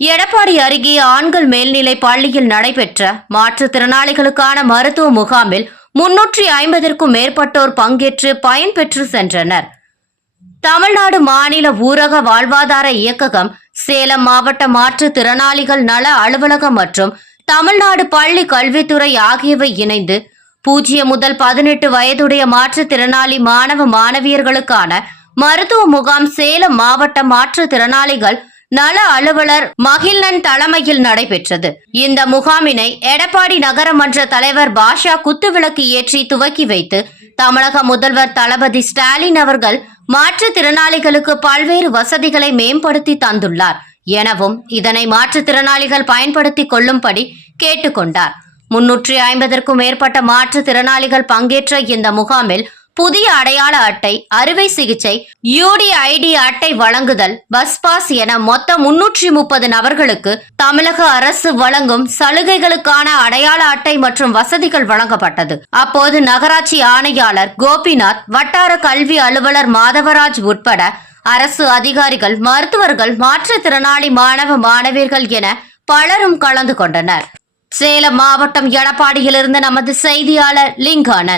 எடப்பாடி அருகே ஆண்கள் மேல்நிலை பள்ளியில் நடைபெற்ற மாற்றுத்திறனாளிகளுக்கான மருத்துவ முகாமில் முன்னூற்றி ஐம்பதற்கும் மேற்பட்டோர் பங்கேற்று பயன்பெற்று சென்றனர். தமிழ்நாடு மாநில ஊரக வாழ்வாதார இயக்ககம் சேலம் மாவட்ட மாற்றுத்திறனாளிகள் நல அலுவலகம் மற்றும் தமிழ்நாடு பள்ளி கல்வித்துறை ஆகியவை இணைந்து பூஜ்ஜியம் முதல் பதினெட்டு வயதுடைய மாற்றுத்திறனாளி மாணவ மாணவியர்களுக்கான மருத்துவ முகாம் சேலம் மாவட்ட மாற்றுத்திறனாளிகள் நல அலுவலர் மகிழ்நன் தலைமையில் நடைபெற்றது. இந்த முகாமினை எடப்பாடி நகரமன்ற தலைவர் பாஷா குத்துவிளக்கு ஏற்றி துவக்கி வைத்து தமிழக முதல்வர் தளபதி ஸ்டாலின் அவர்கள் மாற்றுத்திறனாளிகளுக்கு பல்வேறு வசதிகளை மேம்படுத்தி தந்துள்ளார். எனவும் இதனை மாற்றுத்திறனாளிகள் பயன்படுத்திக் கொள்ளும்படி கேட்டுக்கொண்டார் முன்னூற்றி ஐம்பதற்கும் மேற்பட்ட மாற்றுத்திறனாளிகள் பங்கேற்ற இந்த முகாமில் புதிய அடையாள அட்டை அறுவை சிகிச்சை யூடிஐடி அட்டை வழங்குதல் பஸ் பாஸ் என மொத்தம் முன்னூற்றி முப்பது நபர்களுக்கு தமிழக அரசு வழங்கும் சலுகைகளுக்கான அடையாள அட்டை மற்றும் வசதிகள் வழங்கப்பட்டது. அப்போது நகராட்சி ஆணையாளர் கோபிநாத் வட்டார கல்வி அலுவலர் மாதவராஜ் உட்பட அரசு அதிகாரிகள் மருத்துவர்கள் மாற்றுத்திறனாளி மாணவ மாணவியர்கள் என பலரும் கலந்து கொண்டனர். சேலம் மாவட்டம் எடப்பாடியிலிருந்து நமது செய்தியாளர் லிங்கானந்த்